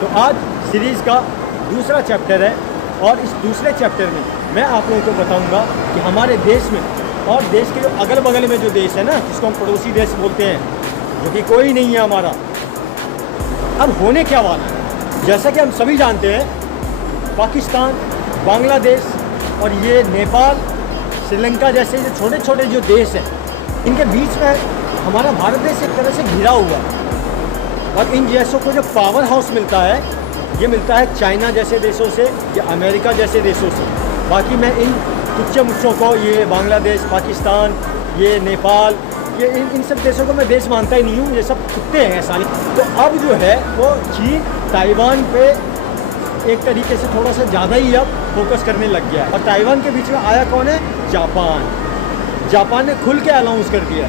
तो आज सीरीज़ का दूसरा चैप्टर है और इस दूसरे चैप्टर में मैं आप लोगों को बताऊंगा कि हमारे देश में और देश के जो अगल बगल में जो देश है ना, जिसको हम पड़ोसी देश बोलते हैं, जो कि कोई नहीं है हमारा, अब होने क्या वाला है। जैसा कि हम सभी जानते हैं, पाकिस्तान, बांग्लादेश और ये नेपाल, श्रीलंका जैसे जो छोटे छोटे जो देश हैं, इनके बीच में हमारा भारत देश एक तरह से घिरा हुआ है। और इन देशों को जो पावर हाउस मिलता है, ये मिलता है चाइना जैसे देशों से या अमेरिका जैसे देशों से। बाकी मैं इन तुच्छे मुच्छों को, ये बांग्लादेश, पाकिस्तान, ये नेपाल, ये इन सब देशों को मैं देश मानता ही नहीं हूँ। ये सब कुत्ते हैं साले। तो अब जो है वो चीन ताइवान पे एक तरीके से थोड़ा सा ज़्यादा ही अब फोकस करने लग गया है। और ताइवान के बीच में आया कौन है? जापान। जापान ने खुल के अनाउंस कर दिया,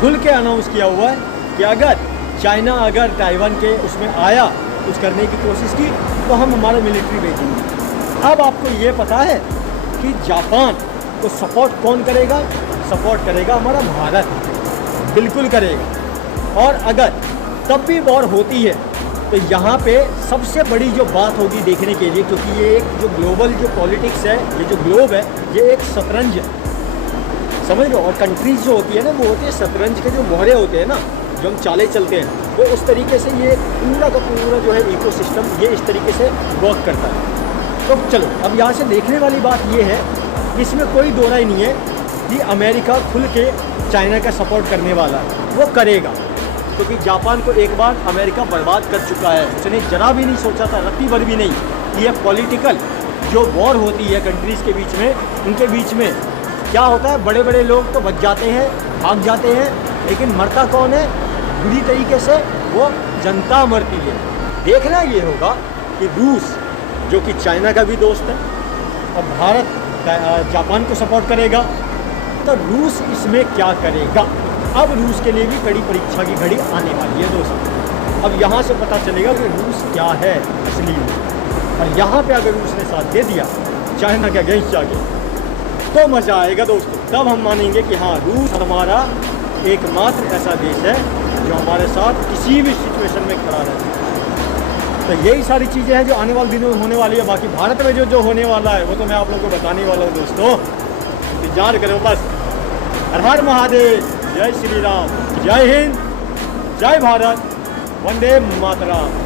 खुल के अनाउंस किया हुआ है कि अगर चाइना अगर ताइवान के उसमें आया, कुछ करने की कोशिश की, तो हम हमारा मिलिट्री भेजेंगे। अब आपको ये पता है कि जापान को सपोर्ट कौन करेगा? सपोर्ट करेगा हमारा भारत, बिल्कुल करेगा। और अगर तब भी वॉर होती है तो यहाँ पे सबसे बड़ी जो बात होगी देखने के लिए, क्योंकि ये एक जो ग्लोबल जो पॉलिटिक्स है, ये जो ग्लोब है, ये एक शतरंज है, समझ लो। और कंट्रीज जो होती है ना, वो होती है शतरंज के जो मोहरे होते हैं ना, जो हम चालें चलते हैं, वो उस तरीके से ये पूरा का पूरा जो है इकोसिस्टम ये इस तरीके से वर्क करता है। तो चलो अब यहाँ से देखने वाली बात ये है, इसमें कोई दो राय नहीं है कि अमेरिका खुल के चाइना का सपोर्ट करने वाला है, वो करेगा। क्योंकि जापान को एक बार अमेरिका बर्बाद कर चुका है। उसने जरा भी नहीं सोचा था, रत्ती भर भी नहीं। ये पॉलिटिकल जो वॉर होती है कंट्रीज़ के बीच में, उनके बीच में क्या होता है, बड़े बड़े लोग तो बच जाते हैं, भाग जाते हैं, लेकिन मरता कौन है? बुरी तरीके से वो जनता मरती है। देखना ये होगा कि रूस, जो कि चाइना का भी दोस्त है, और भारत जापान को सपोर्ट करेगा, तो रूस इसमें क्या करेगा। अब रूस के लिए भी कड़ी परीक्षा की घड़ी आने वाली है दोस्तों। अब यहाँ से पता चलेगा कि रूस क्या है असली में। और यहाँ पे अगर रूस ने साथ दे दिया चाइना के अगेंस्ट जाके, तो मज़ा आएगा दोस्तों। तब हम मानेंगे कि हाँ, रूस हमारा एकमात्र ऐसा देश है जो हमारे साथ किसी भी सिचुएशन में खड़ा रहता है। तो यही सारी चीज़ें हैं जो आने वाले दिनों में होने वाली है। बाकी भारत में जो होने वाला है वो तो मैं आप लोगों को बताने वाला हूँ दोस्तों, इंतजार करो बस। हर हर महादेव, जय श्री राम, जय हिंद, जय भारत, वंदे मातरम।